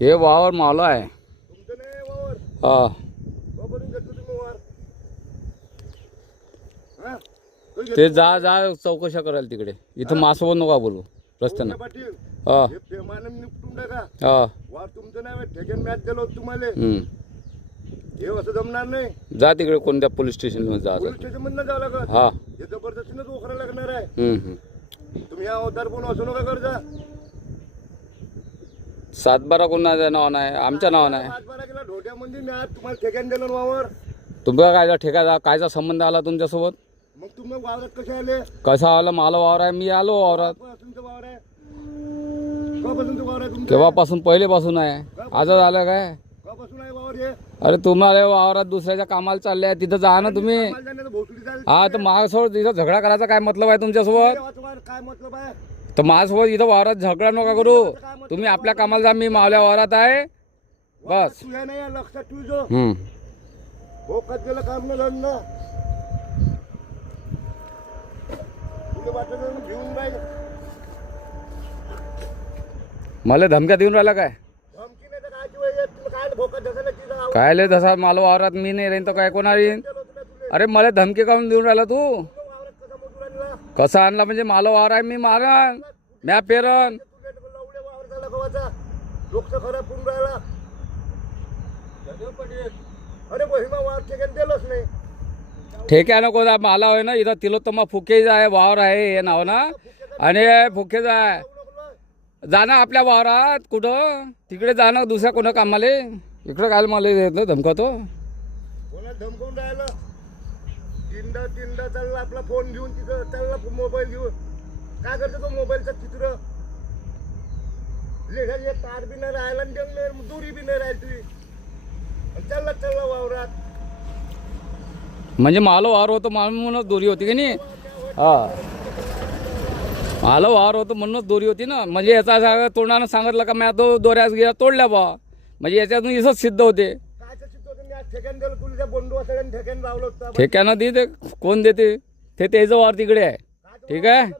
हे वावर मावला आहे. तुमचं नाही वावर. हा वापरून घेतलं तुम्ही वावर. हा? तो घेतलं ते जा जा चौकशा करायला तिकडे. इथं माझ्यासोबत नका बोलू रस्त्यानं. पाटील. हा हे प्रेमानं निपटून टाका. हा वावर तुमचं नाही ठेक्यान मॅच दिलं होतं तुम्हाला. हे असं जमणार नाही. जा तिकडे कोणत्या पोलीस स्टेशनमध्ये जा. पोलीस स्टेशन मधनं जावं लागत. हा हे जबरदस्तीनंच ओखरा लागणार आहे. तुम्ही हा अवतार कोण असं नका करता. 7-12 कोणाच्या नाव नाही, आमच्या नाव नाही. 5-12 किलो ढोट्यामध्ये मी आज तुम्हाला ठेक्यान दिलं ना वावर. तुमचा कायचा ठेका कायचा संबंध आला तुमच्यासोबत? मग तुम्ही वावरात कसे आले? कसा आला? मला वावर आहे, मी आलो वावरात. केव्हापासूनचं वावर आहे? केव्हापासूनचं वावर आहे तुमचं? केव्हापासून? पहिलेपासून आहे. आजच आलं काय? केव्हापासून आहे वावर हे? अरे तुम्हाला वावरात दुसऱ्याच्या कामाला चालले आहे, तिथं जा ना तुम्ही. कामाला जाण्याचं भोसडी चालते. हा तर माझ्यासोबत इथं झगडा करायचा काय मतलब आहे तुमच्यासोबत? वावर काय मतलब आहे? तर माझ्यासोबत इथं वावरात झगडा नका करू. तुम्ही आपल्या कामाला जा, मी मावल्या वावरात आहे बस. तुझ्या नाही आहे, लक्षात तुझं हम्म. भोकात गेलं काम न धंदा. तुला वाटलं घेऊन राहील. मला धमक्या देऊन राहिला काय? धमकी नाही तर काय किंवा तुला काय भोकात धसायला तिथं आवाज काय लय तसा मला वावरात मी नाही राहीन तर काय कोणा येईन? केलं तुला तुले. अरे मला धमकी काढून देऊन राहिला तू. वावरात कसा मजूर आणला? कसा आणला म्हणजे मला वावर आहे, मी मारन म्या पेरन. तुला लवड्या वावर झाला गव्हाचा. डोकं खराब करून राहिला. अरे बहिमा वावर ठेक्यान दिलंच नाही. ठेक्यानं कोणा मला होय ना, इथं तिलोत्तमा फुकेचा आहे वावर आहे हे नाव ना, आणि फुकेचा आहे. जा ना आपल्या वावरात कुठं तिकडे जा ना, दुसऱ्या कोणा कामाले. इकडं काय मला येत धमकातो. कोणाला धमकवून राहिलं? तीनदा चालला आपला फोन घेऊन तिथं चालला मोबाईल घेऊन. काय करतो तो मोबाईलचं चित्र? लेखा तार बी नाही राहिला आणि जंगल दुरी बी नाही राहिली तुझी. चालला वावरात. म्हणजे मला वावर होतं म्हणूनच दोरी होती की नाही? हा मला वावर होतं म्हणूनच दोरी होती ना. म्हणजे याचा तोंडानं सांगितलं का मी तो दोऱ्यास गिरा तोडल्या बा, म्हणजे याच्यातून इसच सिद्ध होते. काय चित्र होतं? मी आज ठेक्यान दिलं तुला. बंडू असं ठेक्यान लावलं होतं. ठेक्यानं देते कोण देते? ते त्याचं वावर तिकडे आहे. ठीक आहे.